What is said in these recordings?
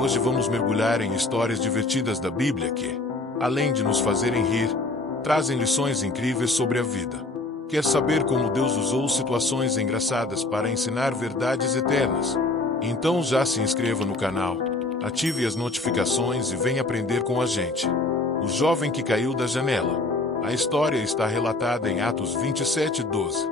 Hoje vamos mergulhar em histórias divertidas da Bíblia que, além de nos fazerem rir, trazem lições incríveis sobre a vida. Quer saber como Deus usou situações engraçadas para ensinar verdades eternas? Então já se inscreva no canal, ative as notificações e venha aprender com a gente. O jovem que caiu da janela. A história está relatada em Atos 27:12.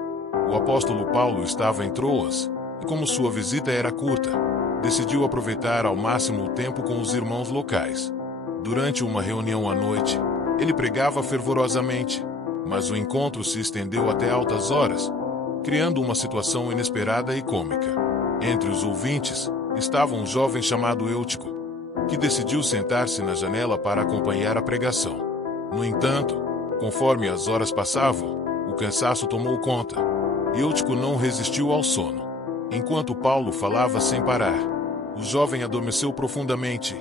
O apóstolo Paulo estava em Troas, e como sua visita era curta, decidiu aproveitar ao máximo o tempo com os irmãos locais. Durante uma reunião à noite, ele pregava fervorosamente, mas o encontro se estendeu até altas horas, criando uma situação inesperada e cômica. Entre os ouvintes, estava um jovem chamado Eutico, que decidiu sentar-se na janela para acompanhar a pregação. No entanto, conforme as horas passavam, o cansaço tomou conta. Eutico não resistiu ao sono. Enquanto Paulo falava sem parar, o jovem adormeceu profundamente.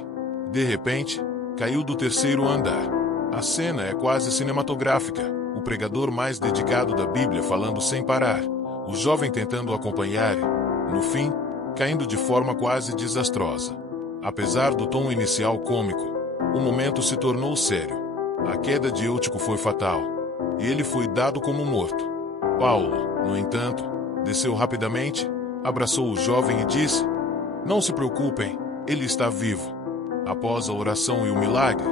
De repente, caiu do terceiro andar. A cena é quase cinematográfica, o pregador mais dedicado da Bíblia falando sem parar, o jovem tentando acompanhar e, no fim, caindo de forma quase desastrosa. Apesar do tom inicial cômico, o momento se tornou sério. A queda de Eutico foi fatal, e ele foi dado como morto. Paulo, no entanto, desceu rapidamente, abraçou o jovem e disse: "Não se preocupem, ele está vivo." Após a oração e o milagre,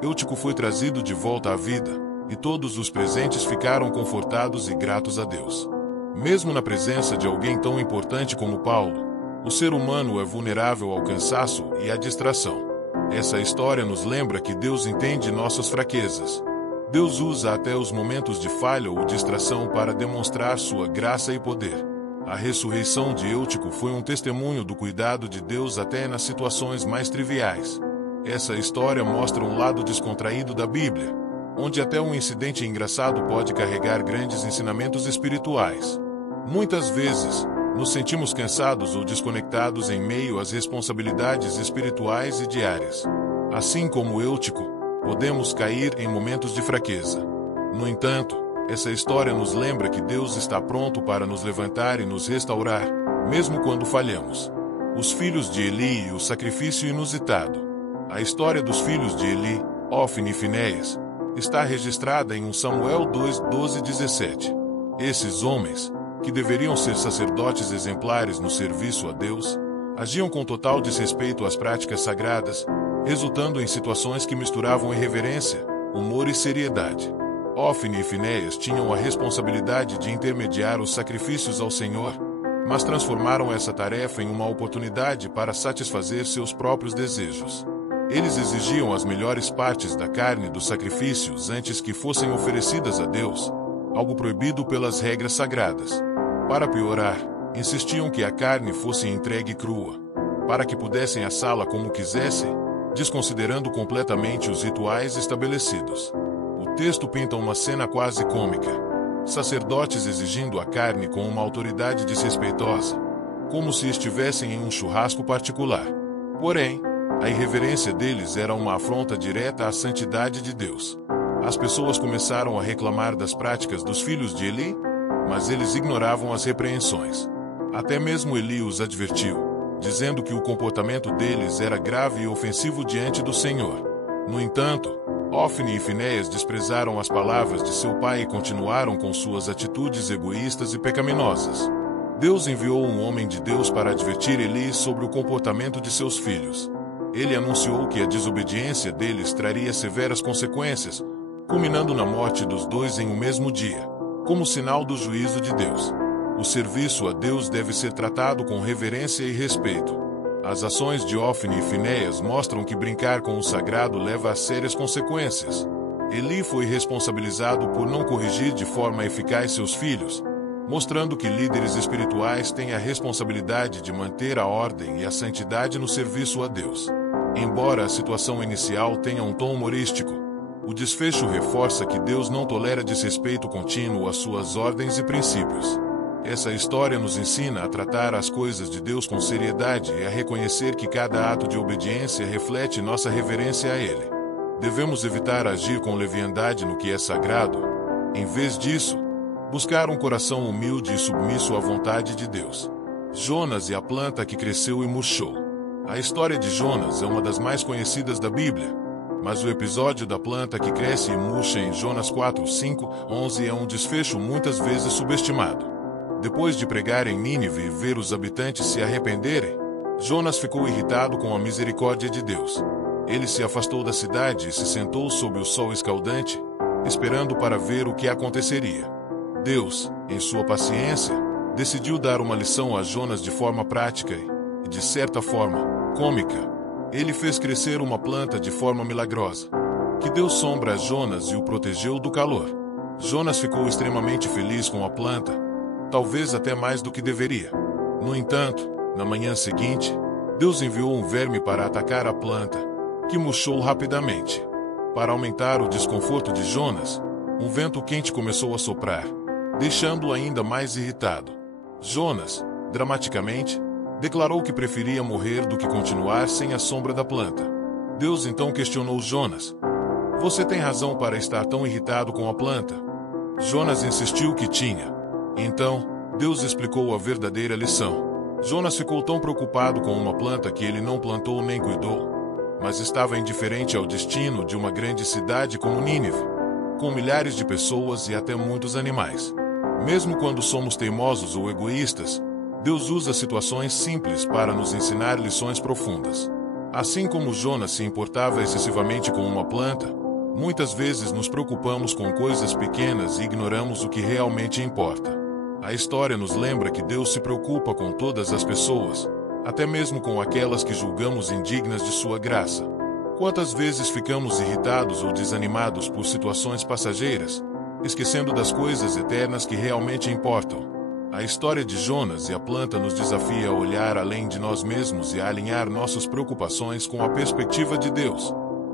Eutico foi trazido de volta à vida, e todos os presentes ficaram confortados e gratos a Deus. Mesmo na presença de alguém tão importante como Paulo, o ser humano é vulnerável ao cansaço e à distração. Essa história nos lembra que Deus entende nossas fraquezas. Deus usa até os momentos de falha ou distração para demonstrar sua graça e poder. A ressurreição de Eutico foi um testemunho do cuidado de Deus até nas situações mais triviais. Essa história mostra um lado descontraído da Bíblia, onde até um incidente engraçado pode carregar grandes ensinamentos espirituais. Muitas vezes, nos sentimos cansados ou desconectados em meio às responsabilidades espirituais e diárias. Assim como Eutico, podemos cair em momentos de fraqueza. No entanto, essa história nos lembra que Deus está pronto para nos levantar e nos restaurar, mesmo quando falhamos. Os filhos de Eli e o sacrifício inusitado. A história dos filhos de Eli, Ofni e Finéias, está registrada em 1 Samuel 2:12-17. Esses homens, que deveriam ser sacerdotes exemplares no serviço a Deus, agiam com total desrespeito às práticas sagradas, resultando em situações que misturavam irreverência, humor e seriedade. Ofni e Finéias tinham a responsabilidade de intermediar os sacrifícios ao Senhor, mas transformaram essa tarefa em uma oportunidade para satisfazer seus próprios desejos. Eles exigiam as melhores partes da carne dos sacrifícios antes que fossem oferecidas a Deus, algo proibido pelas regras sagradas. Para piorar, insistiam que a carne fosse entregue crua, para que pudessem assá-la como quisessem, desconsiderando completamente os rituais estabelecidos. O texto pinta uma cena quase cômica. Sacerdotes exigindo a carne com uma autoridade desrespeitosa, como se estivessem em um churrasco particular. Porém, a irreverência deles era uma afronta direta à santidade de Deus. As pessoas começaram a reclamar das práticas dos filhos de Eli, mas eles ignoravam as repreensões. Até mesmo Eli os advertiu, dizendo que o comportamento deles era grave e ofensivo diante do Senhor. No entanto, Ofni e Finéias desprezaram as palavras de seu pai e continuaram com suas atitudes egoístas e pecaminosas. Deus enviou um homem de Deus para advertir Eli sobre o comportamento de seus filhos. Ele anunciou que a desobediência deles traria severas consequências, culminando na morte dos dois em um mesmo dia, como sinal do juízo de Deus. O serviço a Deus deve ser tratado com reverência e respeito. As ações de Ofni e Finéias mostram que brincar com o sagrado leva a sérias consequências. Eli foi responsabilizado por não corrigir de forma eficaz seus filhos, mostrando que líderes espirituais têm a responsabilidade de manter a ordem e a santidade no serviço a Deus. Embora a situação inicial tenha um tom humorístico, o desfecho reforça que Deus não tolera desrespeito contínuo às suas ordens e princípios. Essa história nos ensina a tratar as coisas de Deus com seriedade e a reconhecer que cada ato de obediência reflete nossa reverência a Ele. Devemos evitar agir com leviandade no que é sagrado. Em vez disso, buscar um coração humilde e submisso à vontade de Deus. Jonas e a planta que cresceu e murchou. A história de Jonas é uma das mais conhecidas da Bíblia, mas o episódio da planta que cresce e murcha em Jonas 4, 5, 11 é um desfecho muitas vezes subestimado. Depois de pregar em Nínive e ver os habitantes se arrependerem, Jonas ficou irritado com a misericórdia de Deus. Ele se afastou da cidade e se sentou sob o sol escaldante, esperando para ver o que aconteceria. Deus, em sua paciência, decidiu dar uma lição a Jonas de forma prática e, de certa forma, cômica. Ele fez crescer uma planta de forma milagrosa, que deu sombra a Jonas e o protegeu do calor. Jonas ficou extremamente feliz com a planta, talvez até mais do que deveria. No entanto, na manhã seguinte, Deus enviou um verme para atacar a planta, que murchou rapidamente. Para aumentar o desconforto de Jonas, um vento quente começou a soprar, deixando-o ainda mais irritado. Jonas, dramaticamente, declarou que preferia morrer do que continuar sem a sombra da planta. Deus então questionou Jonas: "Você tem razão para estar tão irritado com a planta?" Jonas insistiu que tinha. Então, Deus explicou a verdadeira lição. Jonas ficou tão preocupado com uma planta que ele não plantou nem cuidou, mas estava indiferente ao destino de uma grande cidade como Nínive, com milhares de pessoas e até muitos animais. Mesmo quando somos teimosos ou egoístas, Deus usa situações simples para nos ensinar lições profundas. Assim como Jonas se importava excessivamente com uma planta, muitas vezes nos preocupamos com coisas pequenas e ignoramos o que realmente importa. A história nos lembra que Deus se preocupa com todas as pessoas, até mesmo com aquelas que julgamos indignas de sua graça. Quantas vezes ficamos irritados ou desanimados por situações passageiras, esquecendo das coisas eternas que realmente importam? A história de Jonas e a planta nos desafia a olhar além de nós mesmos e a alinhar nossas preocupações com a perspectiva de Deus,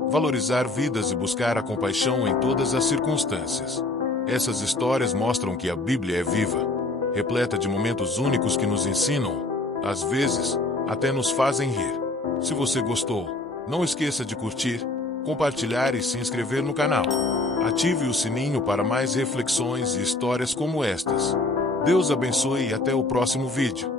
valorizar vidas e buscar a compaixão em todas as circunstâncias. Essas histórias mostram que a Bíblia é viva, repleta de momentos únicos que nos ensinam, às vezes, até nos fazem rir. Se você gostou, não esqueça de curtir, compartilhar e se inscrever no canal. Ative o sininho para mais reflexões e histórias como estas. Deus abençoe e até o próximo vídeo.